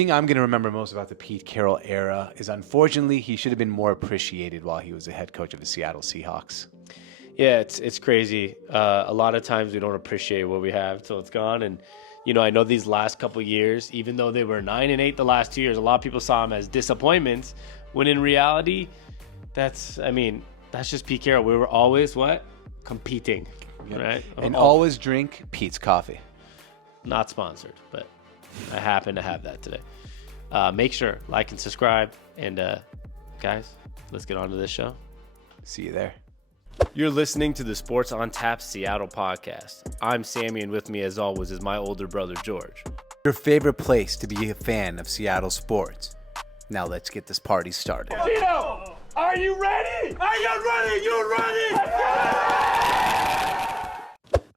thing I'm going to remember most about the Pete Carroll era is, unfortunately, he should have been more appreciated while he was the head coach of the Seattle Seahawks. Yeah, it's crazy. A lot of times we don't appreciate what we have till it's gone. And, I know these last couple years, even though they were 9-8 the last 2 years, a lot of people saw them as disappointments, when in reality, that's just Pete Carroll. We were always what? Competing, right? And always drink Pete's coffee. Not sponsored, but I happen to have that today. Make sure, like and subscribe. And guys, let's get on to this show. See you there. You're listening to the Sports on Tap Seattle podcast. I'm Sammy, and with me, as always, is my older brother, George. Your favorite place to be a fan of Seattle sports. Now let's get this party started. Tito, are you ready? Are you ready? You ready?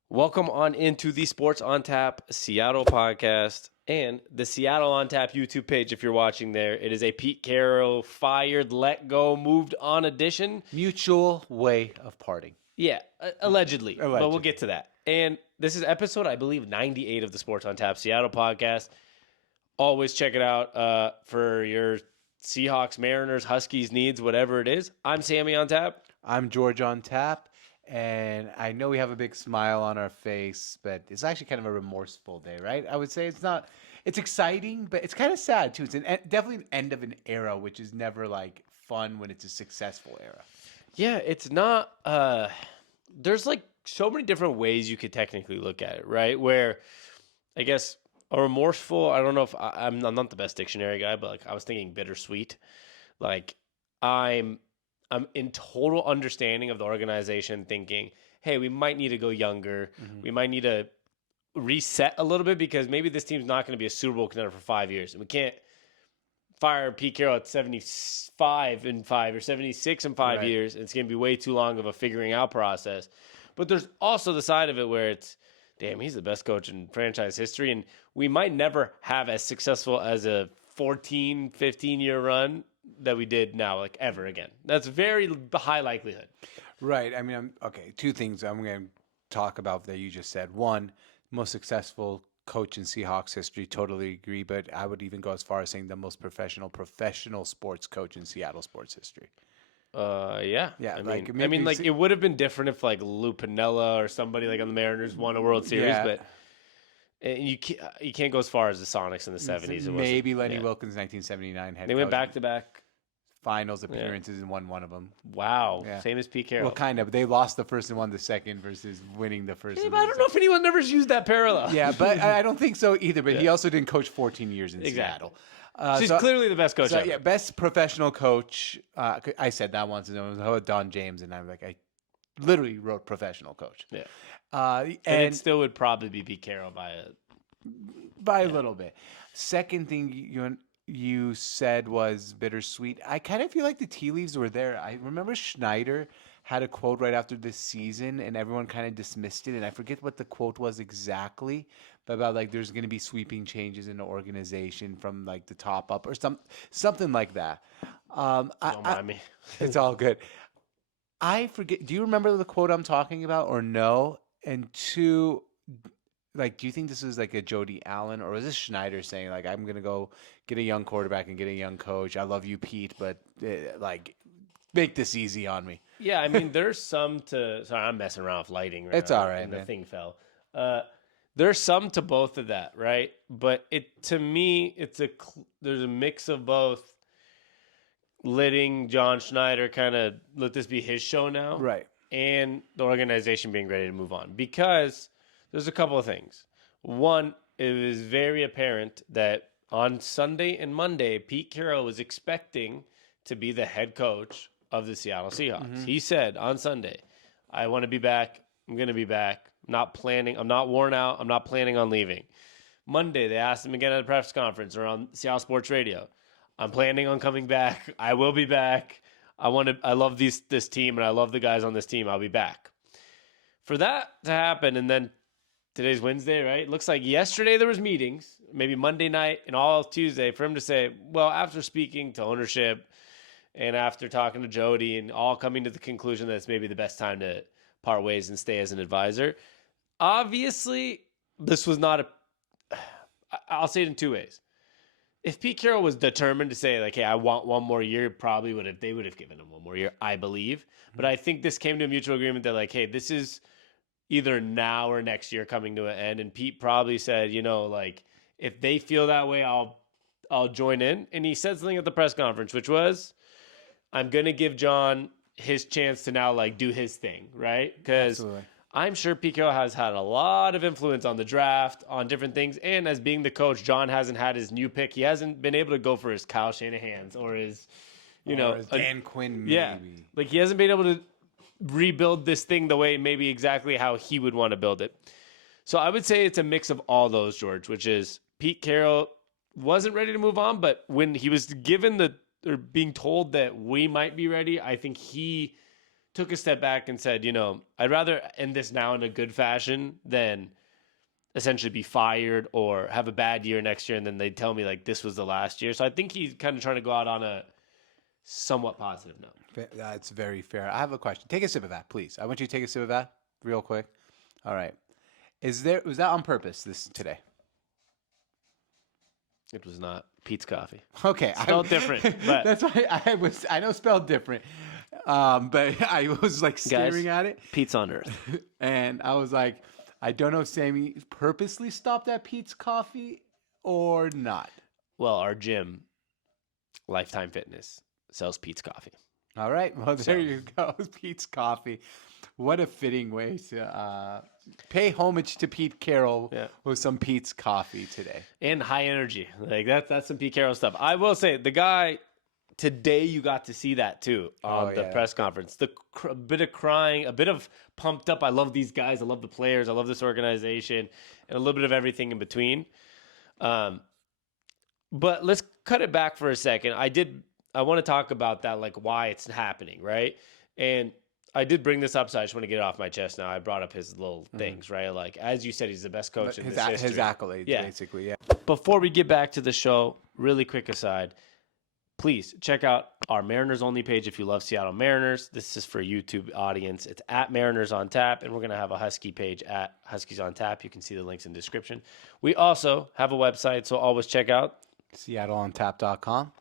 Welcome on into the Sports on Tap Seattle podcast and the Seattle on Tap YouTube page if you're watching there. It is a Pete Carroll fired, let go, moved on edition. Mutual way of parting. Yeah, allegedly. But we'll get to that. And this is episode, I believe, 98 of the Sports on Tap Seattle podcast. Always check it out for your Seahawks, Mariners, Huskies needs, whatever it is. I'm Sammy on Tap. I'm George on Tap. And I know we have a big smile on our face, but it's actually kind of a remorseful day, right? I would say it's exciting, but it's kind of sad too. It's definitely an end of an era, which is never like fun when it's a successful era. Yeah, it's not, there's like so many different ways you could technically look at it, right? Where I guess a remorseful, I don't know if I'm not the best dictionary guy, but like I was thinking bittersweet. Like I'm in total understanding of the organization thinking, hey, we might need to go younger. Mm-hmm. We might need to reset a little bit because maybe this team's not going to be a Super Bowl contender for 5 years. And we can't fire Pete Carroll at 75 in 5 or 76 in 5 years. It's going to be way too long of a figuring out process. But there's also the side of it where it's, damn, he's the best coach in franchise history. And we might never have as successful as a 14, 15-year run that we did now, like ever again. That's very high likelihood. Right. I mean, two things I'm going to talk about that you just said. One, most successful coach in Seahawks history, totally agree, but I would even go as far as saying the most professional sports coach in Seattle sports history. Yeah. Yeah. I mean, it would have been different if like Lou Piniella or somebody like on the Mariners won a World Series, but you can't go as far as the Sonics in the 70s. Maybe Lenny Wilkins, 1979 head. They went back-to-back finals appearances and won one of them. Wow. Yeah. Same as Pete Carroll. Well, kind of. They lost the first and won the second versus winning the first. Yeah, but I don't know if anyone ever used that parallel. Yeah, but I don't think so either. But he also didn't coach 14 years in Seattle. He's clearly the best coach ever. Yeah, best professional coach. I said that once, and it was Don James, and I'm like, I literally wrote professional coach. Yeah. And it still would probably be Pete Carroll by a little bit. Second thing you said was bittersweet. I kind of feel like the tea leaves were there. I remember Schneider had a quote right after this season, and everyone kind of dismissed it. And I forget what the quote was exactly, but about like there's going to be sweeping changes in the organization from like the top up or something like that. Don't mind me. It's all good. I forget. Do you remember the quote I'm talking about or no? And two, like, do you think this was like a Jody Allen or was this Schneider saying like, I'm going to go get a young quarterback and get a young coach. I love you, Pete, but like make this easy on me. Yeah. I mean, there's some sorry, I'm messing around with lighting. Right it's now, all right, and man. The thing fell. There's some to both of that. Right. But to me, there's a mix of both letting John Schneider kind of let this be his show now. Right. And the organization being ready to move on because there's a couple of things. One, it was very apparent that on Sunday and Monday, Pete Carroll was expecting to be the head coach of the Seattle Seahawks. Mm-hmm. He said on Sunday, I want to be back. I'm going to be back. I'm not worn out. I'm not planning on leaving. Monday, they asked him again at a press conference or on Seattle Sports Radio. I'm planning on coming back. I will be back. I love this team, and I love the guys on this team. I'll be back. For that to happen, and then today's Wednesday, right? It looks like yesterday there was meetings, maybe Monday night and all of Tuesday, for him to say, well, after speaking to ownership and after talking to Jody and all coming to the conclusion that it's maybe the best time to part ways and stay as an advisor. Obviously, this was not I'll say it in two ways. if Pete Carroll was determined to say like, "Hey, I want one more year," probably they would have given him one more year, I believe. But I think this came to a mutual agreement that like, "Hey, this is either now or next year coming to an end." And Pete probably said, like if they feel that way, I'll join in. And he said something at the press conference, which was, "I'm going to give John his chance to now like do his thing," right? Because I'm sure Pete Carroll has had a lot of influence on the draft, on different things. And as being the coach, John hasn't had his new pick. He hasn't been able to go for his Kyle Shanahan's or his, or his Dan Quinn, maybe. Yeah. Like he hasn't been able to rebuild this thing the way maybe exactly how he would want to build it. So I would say it's a mix of all those, George, which is Pete Carroll wasn't ready to move on, but when he was given or being told that we might be ready, I think he took a step back and said, I'd rather end this now in a good fashion than essentially be fired or have a bad year next year and then they tell me like this was the last year. So I think he's kind of trying to go out on a somewhat positive note. That's very fair. I have a question. Take a sip of that, please. I want you to take a sip of that real quick. All right. Was that on purpose today? It was not. Pete's coffee. Okay. Spelled different. But that's why I know spelled different. But I was like staring at it. Pete's on Earth. And I was like, I don't know if Sammy purposely stopped at Pete's coffee or not. Well, our gym, Lifetime Fitness, sells Pete's coffee. All right. Well, there you go. Pete's coffee. What a fitting way to pay homage to Pete Carroll with some Pete's coffee today. And high energy. Like that's some Pete Carroll stuff. I will say the guy today, you got to see that too on the press conference. A bit of crying, a bit of pumped up. I love these guys. I love the players. I love this organization, and a little bit of everything in between. But let's cut it back for a second. I want to talk about that, like why it's happening, right? And I did bring this up, so I just want to get it off my chest now. I brought up his little things, right? Like, as you said, he's the best coach in this history. His accolades, basically, yeah. Before we get back to the show, really quick aside, please check out our Mariners Only page if you love Seattle Mariners. This is for a YouTube audience. It's at Mariners on Tap, and we're going to have a Husky page at Huskies on Tap. You can see the links in the description. We also have a website, so always check out SeattleOnTap.com.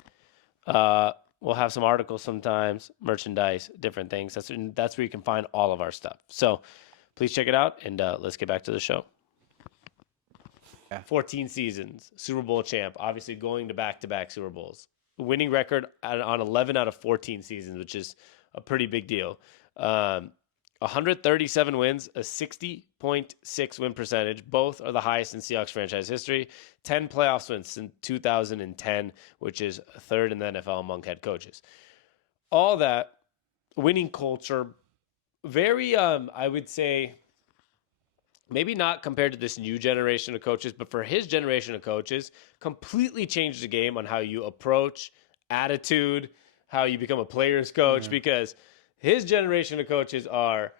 We'll have some articles sometimes, merchandise, different things. That's where you can find all of our stuff. So please check it out, and let's get back to the show. 14 seasons, Super Bowl champ, obviously going to back-to-back Super Bowls. Winning record on 11 out of 14 seasons, which is a pretty big deal. 137 wins, a 60.6 win percentage. Both are the highest in Seahawks franchise history. 10 playoffs wins since 2010, which is third in the NFL among head coaches. All that, winning culture, very, I would say, maybe not compared to this new generation of coaches, but for his generation of coaches, completely changed the game on how you approach, attitude, how you become a player's coach, because his generation of coaches are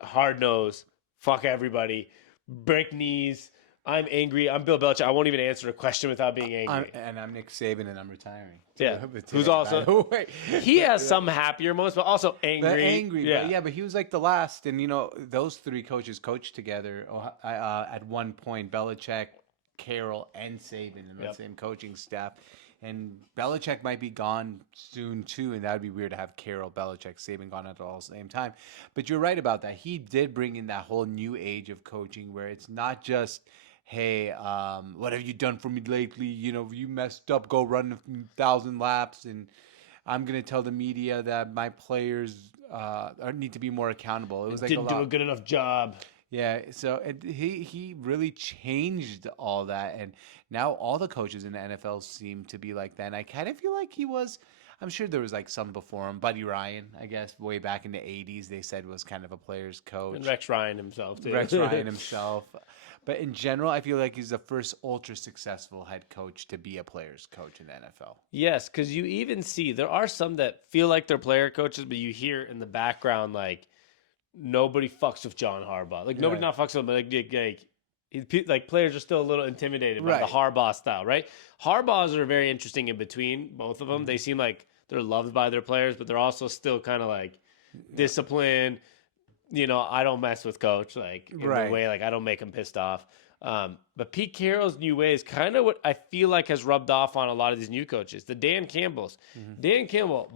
hard-nosed, fuck everybody, break knees, I'm angry, I'm Bill Belichick, I won't even answer a question without being angry. I'm Nick Saban, and I'm retiring. Yeah, who's also, he has some happier moments, but also angry. But he was like the last, and those three coaches coached together at one point, Belichick, Carroll, and Saban in the same coaching staff. And Belichick might be gone soon, too, and that would be weird to have Carroll, Belichick, Saban gone at all the same time. But you're right about that. He did bring in that whole new age of coaching where it's not just, hey, what have you done for me lately? You messed up, go run 1,000 laps, and I'm going to tell the media that my players need to be more accountable. It was like didn't do a good enough job. Yeah, so he really changed all that, and now all the coaches in the NFL seem to be like that. And I kind of feel like he was. I'm sure there was like some before him. Buddy Ryan, I guess, way back in the '80s, they said was kind of a player's coach. And Rex Ryan himself, too. Rex Ryan himself. But in general, I feel like he's the first ultra successful head coach to be a player's coach in the NFL. Yes, because you even see there are some that feel like they're player coaches, but you hear in the background like, nobody fucks with John Harbaugh. Like nobody not fucks with him. Like players are still a little intimidated by the Harbaugh style, right? Harbaughs are very interesting in between both of them. They seem like they're loved by their players, but they're also still kind of like disciplined. I don't mess with coach, like in the way, like I don't make him pissed off. But Pete Carroll's new way is kind of what I feel like has rubbed off on a lot of these new coaches. The Dan Campbells. Dan Campbell,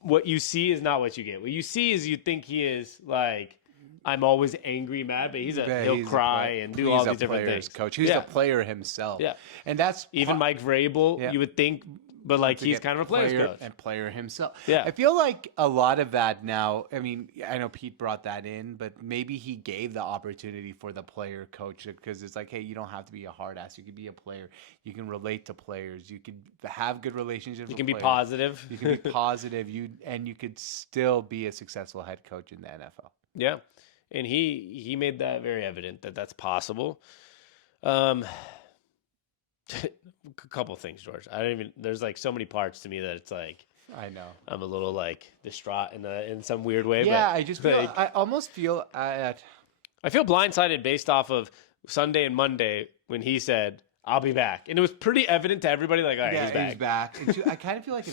what you see is not what you get. What you see is you think he is like, I'm always angry, mad, but he'll cry and do all these different things. Coach, he's a player himself. Yeah, and that's even Mike Vrabel. You would think, but like he's kind of a player's coach and player himself. Yeah, I feel like a lot of that now. I mean, I know Pete brought that in, but maybe he gave the opportunity for the player coach because it's like, hey, you don't have to be a hard ass. You can be a player. You can relate to players. You can have good relationships. You can with be players. positive. You can be positive. You could still be a successful head coach in the NFL. Yeah. And he made that very evident that that's possible. A couple things, George. There's like so many parts to me that it's like, I know. I'm a little like distraught in some weird way. Yeah, but, I just feel, I almost feel I feel blindsided based off of Sunday and Monday when he said, I'll be back. And it was pretty evident to everybody like, all right, he's back. I kind of feel like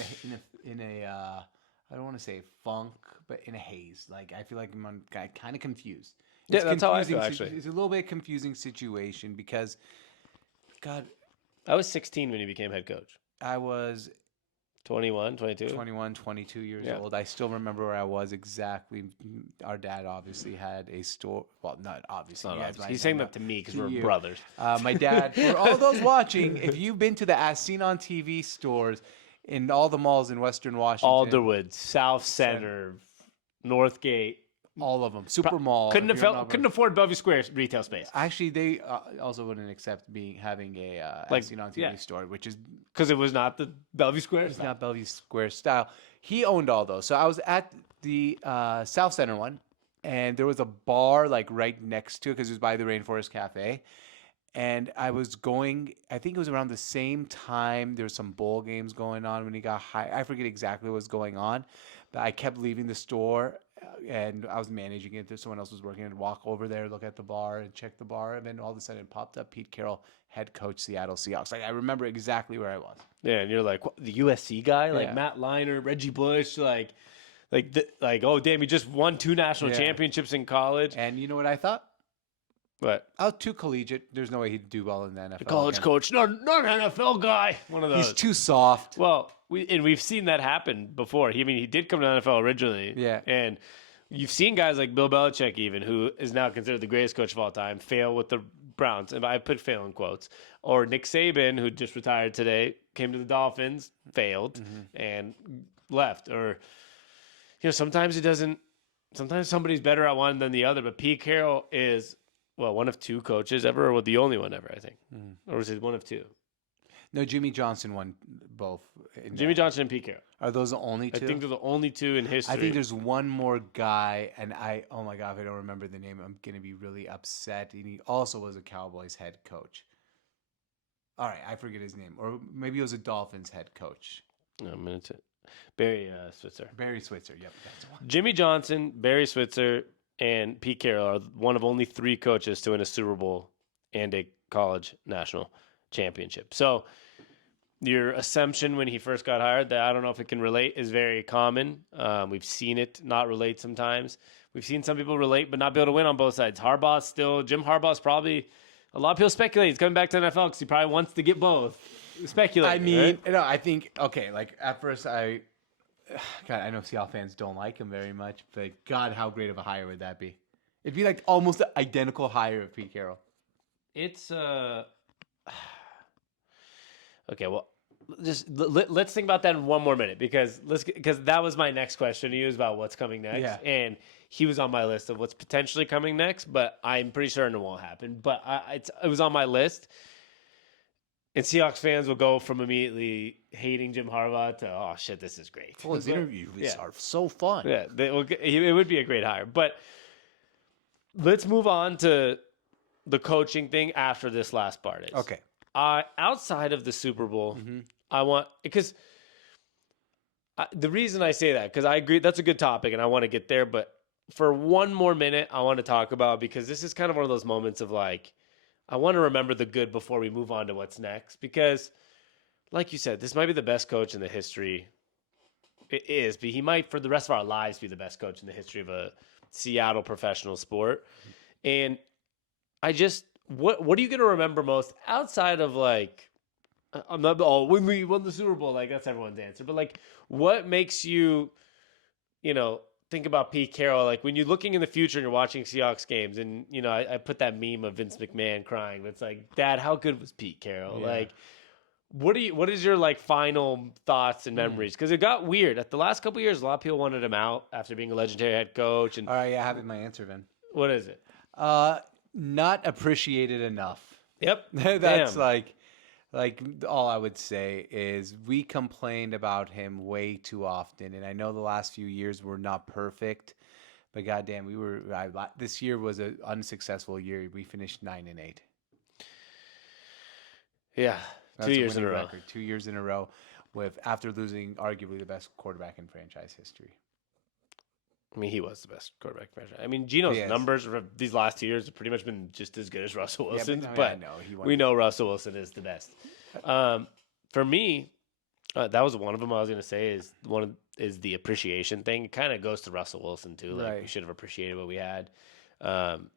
in a I don't want to say funk, but in a haze. Like I feel like I'm kind of confused. Yeah, that's how I feel actually. It's a little bit confusing situation because, God, I was 16 when he became head coach. I was 21, 22? 21, 22 years old. I still remember where I was exactly. Our dad obviously had a store. Well, not obviously. He's saying that to me because we're brothers. My dad, for all those watching, if you've been to the As Seen on TV stores in all the malls in Western Washington. Alderwood, South Center, Northgate. All of them. Super Mall. Couldn't afford Bellevue Square retail space. Actually, they also wouldn't accept having a As Seen on TV store, which is because it was not the Bellevue Square. It's not Bellevue Square style. He owned all those. So I was at the South Center one, and there was a bar like right next to it because it was by the Rainforest Cafe. And I was going. I think it was around the same time. There was some bowl games going on when he got hired. I forget exactly what was going on, but I kept leaving the store. And I was managing it. Someone else was working. I'd walk over there, look at the bar, and check the bar. And then all of a sudden, it popped up. Pete Carroll, head coach, Seattle Seahawks. Like I remember exactly where I was. Yeah, and you're like what, the USC guy, like Matt Leinart, Reggie Bush, like oh damn, he just won 2 national championships in college. And you know what I thought? What? I was too collegiate. There's no way he'd do well in the NFL. The college coach, not an NFL guy. One of those. He's too soft. Well, we've seen that happen before. He did come to the NFL originally. Yeah. And you've seen guys like Bill Belichick, even, who is now considered the greatest coach of all time, fail with the Browns. And I put fail in quotes. Or Nick Saban, who just retired today, came to the Dolphins, failed, and left. Or, sometimes it doesn't. Sometimes somebody's better at one than the other. But Pete Carroll is, one of 2 coaches ever, or the only one ever, I think. Or was it one of 2? No, Jimmy Johnson won both. Jimmy Johnson and Pete Carroll. Are those the only 2? I think they're the only 2 in history. I think there's one more guy, and oh my God, if I don't remember the name, I'm going to be really upset. And he also was a Cowboys head coach. All right, I forget his name. Or maybe it was a Dolphins head coach. No, a minute. Barry Switzer. Barry Switzer, yep. That's the one. Jimmy Johnson, Barry Switzer, and Pete Carroll are one of only 3 coaches to win a Super Bowl and a college national championship. So your assumption when he first got hired that I don't know if it can relate is very common. We've seen it not relate sometimes. We've seen some people relate but not be able to win on both sides. Jim Harbaugh's probably, a lot of people speculate he's coming back to the NFL because he probably wants to get both. Speculate. I mean, right? no, I think, okay, like at first God, I know Seattle fans don't like him very much, but God, how great of a hire would that be? It'd be like almost an identical hire of Pete Carroll. It's okay, well, just let's think about that in one more minute because that was my next question to you is about what's coming next. Yeah. And he was on my list of what's potentially coming next, but I'm pretty certain it won't happen. But it was on my list. And Seahawks fans will go from immediately hating Jim Harbaugh to, oh, shit, this is great. Well, his interviews are so fun. Yeah, it would be a great hire. But let's move on to the coaching thing after this last part is. Okay. Outside of the Super Bowl, I want – because the reason I say that, because I agree that's a good topic and I want to get there. But for one more minute, I want to talk about, because this is kind of one of those moments of like, I want to remember the good before we move on to what's next. Because, like you said, this might be the best coach in the history. It is, but he might, for the rest of our lives, be the best coach in the history of a Seattle professional sport. And what are you going to remember most outside of like, I'm not, when we won the Super Bowl, like that's everyone's answer, but like what makes you, think about Pete Carroll, like when you're looking in the future and you're watching Seahawks games and, I put that meme of Vince McMahon crying, but it's like, Dad, how good was Pete Carroll? Yeah. Like, what is your like final thoughts and memories? Because it got weird at the last couple of years. A lot of people wanted him out after being a legendary head coach. And All right, yeah, I have my answer then. what is it? Not appreciated enough. Yep. That's Damn. like all I would say is we complained about him way too often, and I know the last few years were not perfect, but goddamn, this year was an unsuccessful year. We finished 9-8. Yeah. That's 2 a years in a winning row. record. 2 years in a row, after losing arguably the best quarterback in franchise history. I mean, he was the best quarterback franchise. I mean, Geno's He is. numbers for these last 2 years have pretty much been just as good as Russell Wilson's, I but know, he won. we know Russell Wilson is the best. For me, that was one of them I was going to say is the appreciation thing. It kind of goes to Russell Wilson too. Like Right. we should have appreciated what we had,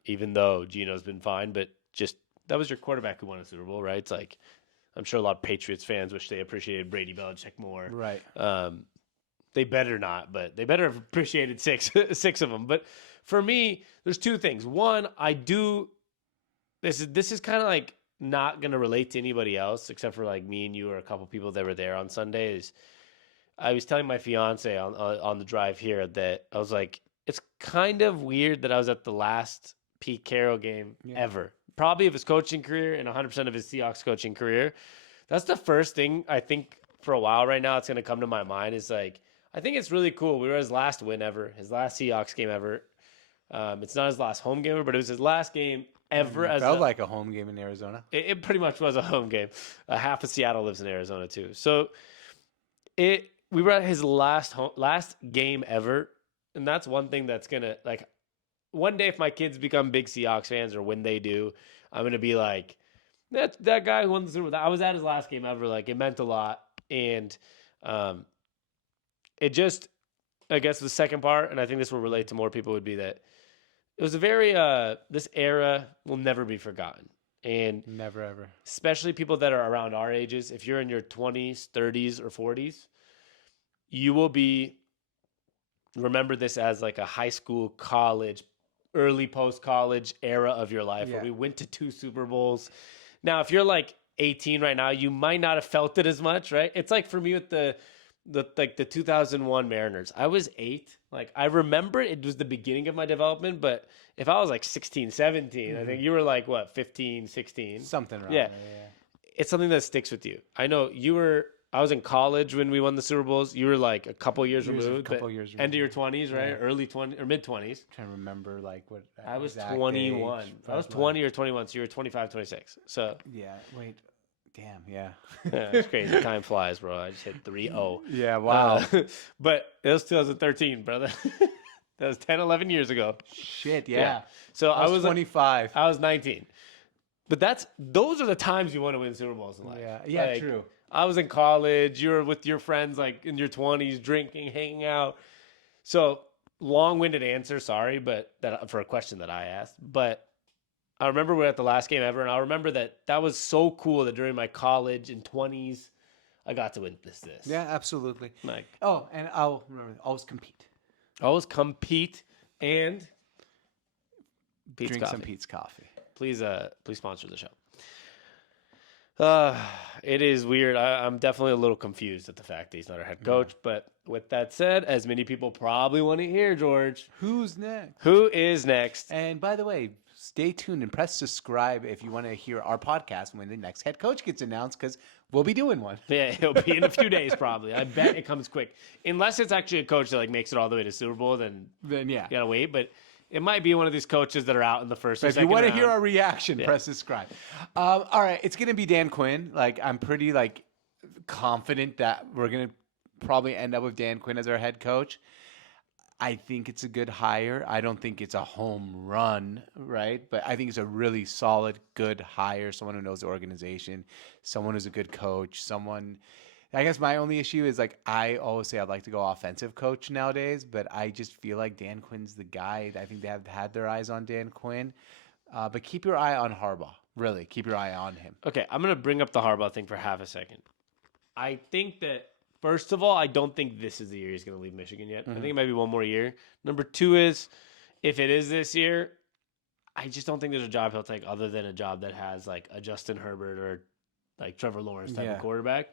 even though Geno's been fine, but just that was your quarterback who won a Super Bowl, right? It's like, I'm sure a lot of Patriots fans wish they appreciated Brady Belichick more. Right. They better not, but they better have appreciated six of them. But for me, there's two things. One, this is kind of like not going to relate to anybody else except for like me and you or a couple people that were there on Sundays. I was telling my fiance on the drive here that I was like, it's kind of weird that I was at the last Pete Carroll game ever. Probably of his coaching career and 100% of his Seahawks coaching career. That's the first thing I think for a while right now it's going to come to my mind is like, I think it's really cool. We were his last win ever, his last Seahawks game ever. It's not his last home game ever, but it was his last game ever. It felt like a home game in Arizona. It pretty much was a home game. Half of Seattle lives in Arizona too. So we were at his last game ever, and that's one thing that's gonna like. One day, if my kids become big Seahawks fans, or when they do, I'm gonna be like, that guy who won the Super Bowl. I was at his last game ever. Like it meant a lot, and it just, I guess the second part, and I think this will relate to more people, would be that it was a very this era will never be forgotten, and Never ever. especially people that are around our ages. If you're in your 20s, 30s, or 40s, you will be remember this as like a high school, college, early post-college era of your life where we went to 2 Super Bowls. Now, if you're like 18 right now, you might not have felt it as much, right? It's like for me with the 2001 Mariners. I was 8. Like I remember it was the beginning of my development, but if I was like 16, 17, I think you were like what, 15, 16. Something wrong. Yeah. It's something that sticks with you. I know I was in college when we won the Super Bowls. You were like a couple years removed. End of your 20s, right? Early 20s or mid 20s. Trying to remember like what I was exact 21. age, I was 20 or 21, so you were 25, 26. So Yeah. Wait. Damn. Yeah. yeah, it's crazy. Time flies, bro. I just hit 3-0. Yeah. Wow. But it was 2013, brother. That was 10, 11 years ago. Shit. Yeah. So I was 25. I was 19. But those are the times you want to win Super Bowls in life. Yeah. Yeah. Like, True. I was in college. You were with your friends, like in your 20s, drinking, hanging out. So long-winded answer, sorry, but for a question that I asked. But I remember we were at the last game ever, and I remember that was so cool that during my college and 20s, I got to witness this. Yeah. Absolutely. Like, Oh, and I'll remember always compete. always compete and Pete's Drink coffee. some Pete's coffee. Please sponsor the show. It is weird. I'm definitely a little confused at the fact that he's not our head coach. But with that said, as many people probably want to hear, George, Who's next? who is next? And by the way, stay tuned and press subscribe if you want to hear our podcast when the next head coach gets announced, because we'll be doing one. Yeah, it'll be in a few days probably. I bet it comes quick. Unless it's actually a coach that like makes it all the way to Super Bowl, then Yeah. you gotta wait. But it might be one of these coaches that are out in the first or If you second want to round. hear our reaction, press subscribe. All right, it's gonna be Dan Quinn. Like I'm pretty confident that we're gonna probably end up with Dan Quinn as our head coach. I think it's a good hire. I don't think it's a home run, right? But I think it's a really solid, good hire. Someone who knows the organization, someone who's a good coach, I guess my only issue is I always say I'd like to go offensive coach nowadays, but I just feel like Dan Quinn's the guy. I think they have had their eyes on Dan Quinn. But keep your eye on Harbaugh. Really, keep your eye on him. Okay, I'm going to bring up the Harbaugh thing for half a second. I think that, first of all, I don't think this is the year he's going to leave Michigan yet. I think it might be one more year. Number two is, if it is this year, I just don't think there's a job he'll take other than a job that has like a Justin Herbert or like Trevor Lawrence type of quarterback.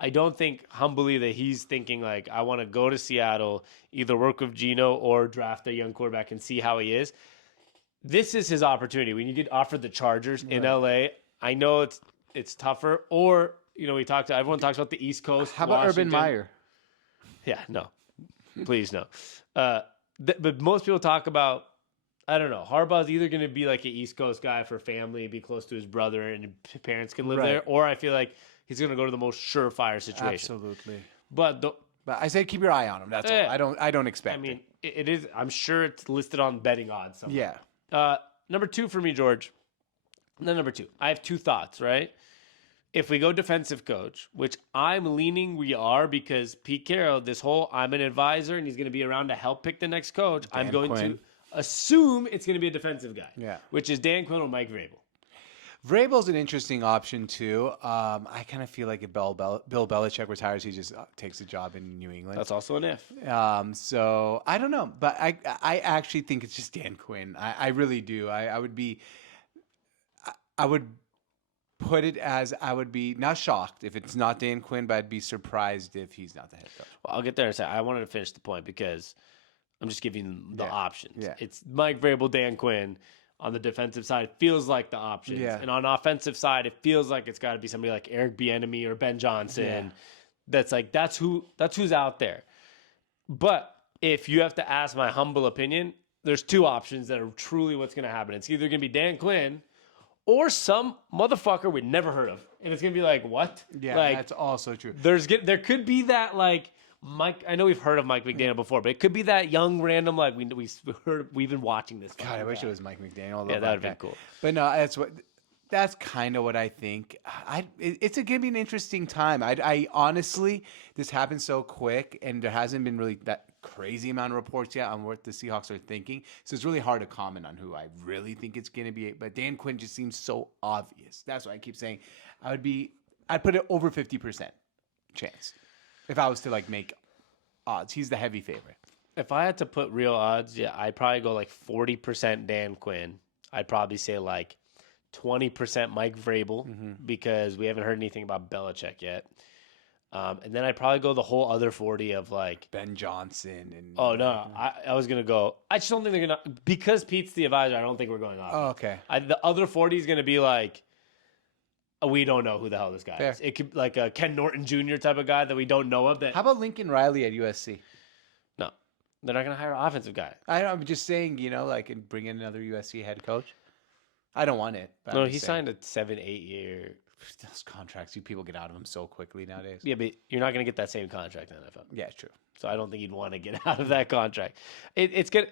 I don't think humbly that he's thinking like, I want to go to Seattle, either work with Geno or draft a young quarterback and see how he is. This is his opportunity. When you get offered the Chargers in LA, I know it's tougher. Or, everyone talks about the East Coast. How about Washington. Urban Meyer? Yeah, no. Please, no. But most people talk about, I don't know, Harbaugh's either going to be like an East Coast guy for family, be close to his brother, and his parents can live there, or I feel like he's going to go to the most surefire situation. Absolutely. But I said keep your eye on him. That's all. I don't expect. I mean, it is. I'm sure it's listed on betting odds somewhere. Yeah. Number two for me, George. Then number two, I have two thoughts, right? If we go defensive coach, which I'm leaning we are because Pete Carroll, I'm an advisor and he's going to be around to help pick the next coach. I'm going to assume it's going to be a defensive guy, which is Dan Quinn or Mike Vrabel. Vrabel's an interesting option too. I kind of feel like if Bill Belichick retires, he just takes a job in New England. That's also an if. So I don't know, but I actually think it's just Dan Quinn. I really do. I would put it as I would be not shocked if it's not Dan Quinn, but I'd be surprised if he's not the head coach. Well, I'll get there in a second. I wanted to finish the point because I'm just giving the options. Yeah. It's Mike Vrabel, Dan Quinn. On the defensive side, it feels like the options. Yeah. And on offensive side, it feels like it's got to be somebody like Eric Bieniemy or Ben Johnson. Yeah. That's who's out there. But if you have to ask my humble opinion, there's two options that are truly what's going to happen. It's either going to be Dan Quinn or some motherfucker we'd never heard of. And it's going to be like, what? Yeah, like, that's also true. There could be that like Mike, I know we've heard of Mike McDaniel before, but it could be that young random like we've been watching this. God, I wish it was Mike McDaniel. Yeah, that would be cool. But no, that's kind of what I think. It's going to be an interesting time. I honestly, this happened so quick, and there hasn't been really that crazy amount of reports yet on what the Seahawks are thinking. So it's really hard to comment on who I really think it's going to be. But Dan Quinn just seems so obvious. That's why I keep saying I'd put it over 50% chance. If I was to like make odds, he's the heavy favorite. If I had to put real odds, I'd probably go like 40% Dan Quinn. I'd probably say like 20% Mike Vrabel because we haven't heard anything about Belichick yet. And then I'd probably go the whole other 40 of like Ben Johnson and. Oh no, I was gonna go. I just don't think they're gonna because Pete's the advisor. I don't think we're going off. Oh, okay. The other 40 is gonna be like. We don't know who the hell this guy is. It could be like a Ken Norton Jr. type of guy that we don't know of. How about Lincoln Riley at USC? No, they're not going to hire an offensive guy. I'm just saying, and bring in another USC head coach. I don't want it. No, he signed a 7-8 year. Those contracts, you people get out of them so quickly nowadays. Yeah, but you're not going to get that same contract in the NFL. Yeah, true. So I don't think you'd want to get out of that contract. It's good.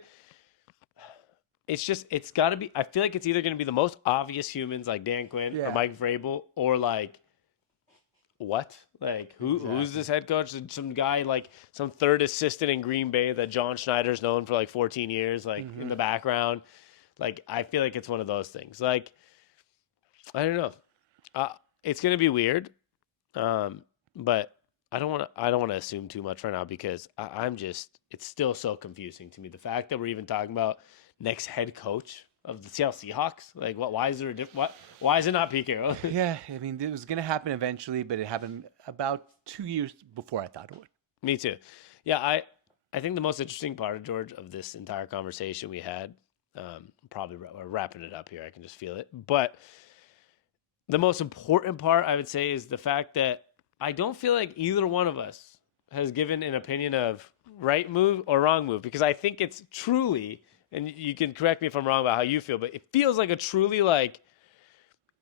It's got to be. I feel like it's either going to be the most obvious humans like Dan Quinn or Mike Vrabel, or like what? Like who's this head coach? Some guy like some third assistant in Green Bay that John Schneider's known for like 14 years, like in the background. Like I feel like it's one of those things. Like I don't know. It's going to be weird, but I don't want to assume too much right now because I'm just. It's still so confusing to me. The fact that we're even talking about. Next head coach of the Seattle Seahawks? Like, what? Why is there why is it not Pete Carroll? Yeah, I mean, it was going to happen eventually, but it happened about 2 years before I thought it would. Me too. Yeah, I think the most interesting part of George of this entire conversation we had, probably we're wrapping it up here. I can just feel it. But the most important part I would say is the fact that I don't feel like either one of us has given an opinion of right move or wrong move because I think it's truly. And you can correct me if I'm wrong about how you feel, but it feels like a truly like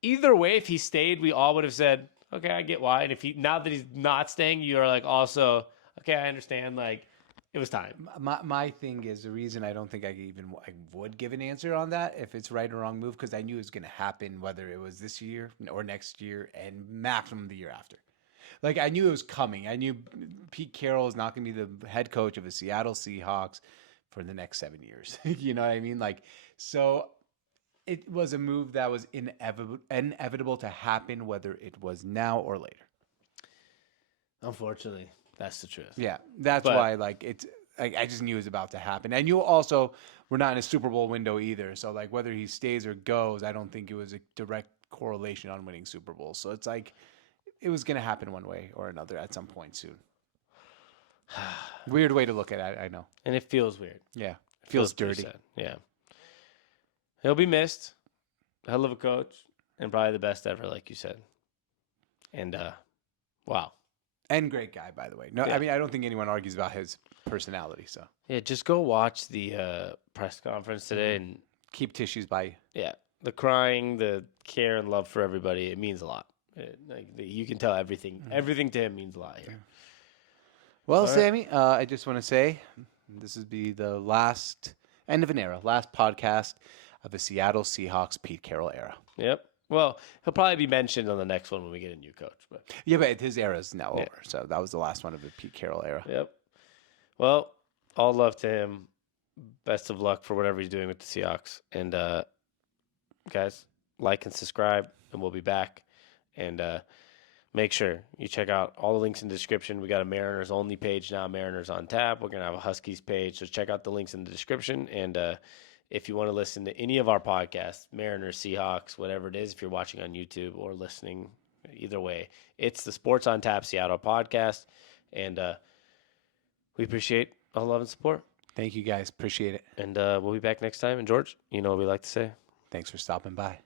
either way, if he stayed, we all would have said, okay, I get why. And if now that he's not staying, you are like also, okay, I understand. Like it was time. My thing is the reason I don't think I would give an answer on that if it's right or wrong move because I knew it was going to happen whether it was this year or next year and maximum the year after. Like I knew it was coming. I knew Pete Carroll is not going to be the head coach of the Seattle Seahawks for the next 7 years. You know what I mean? Like, so it was a move that was inevitable to happen, whether it was now or later. Unfortunately, that's the truth. Yeah, that's But- why like it's. I just knew it was about to happen, and you also were not in a Super Bowl window either. So like whether he stays or goes, I don't think it was a direct correlation on winning Super Bowls. So it's like it was going to happen one way or another at some point soon. Weird way to look at it, I know. And it feels weird. Yeah, feels pretty dirty. sad. Yeah. He'll be missed. Hell of a coach and probably the best ever, like you said. And wow. And great guy, by the way. No, Yeah. I mean I don't think anyone argues about his personality. So Yeah, just go watch the press conference today and keep tissues by you. yeah, the crying, the care and love for everybody, it means a lot. You can tell everything. Everything to him means a lot here. Well, All right. Sammy, I just want to say this would be the last end of an era, last podcast of the Seattle Seahawks Pete Carroll era. Yep. Well, he'll probably be mentioned on the next one when we get a new coach. But Yeah, but his era is now Yeah. over. So that was the last one of the Pete Carroll era. yep. Well, all love to him. Best of luck for whatever he's doing with the Seahawks. And guys, like and subscribe, and we'll be back. And make sure you check out all the links in the description. We got a Mariners only page now, Mariners on tap. We're going to have a Huskies page. So check out the links in the description. And if you want to listen to any of our podcasts, Mariners, Seahawks, whatever it is, if you're watching on YouTube or listening, either way, it's the Sports on Tap Seattle podcast. And we appreciate all love and support. Thank you guys. Appreciate it. And we'll be back next time. And George, you know what we like to say. Thanks for stopping by.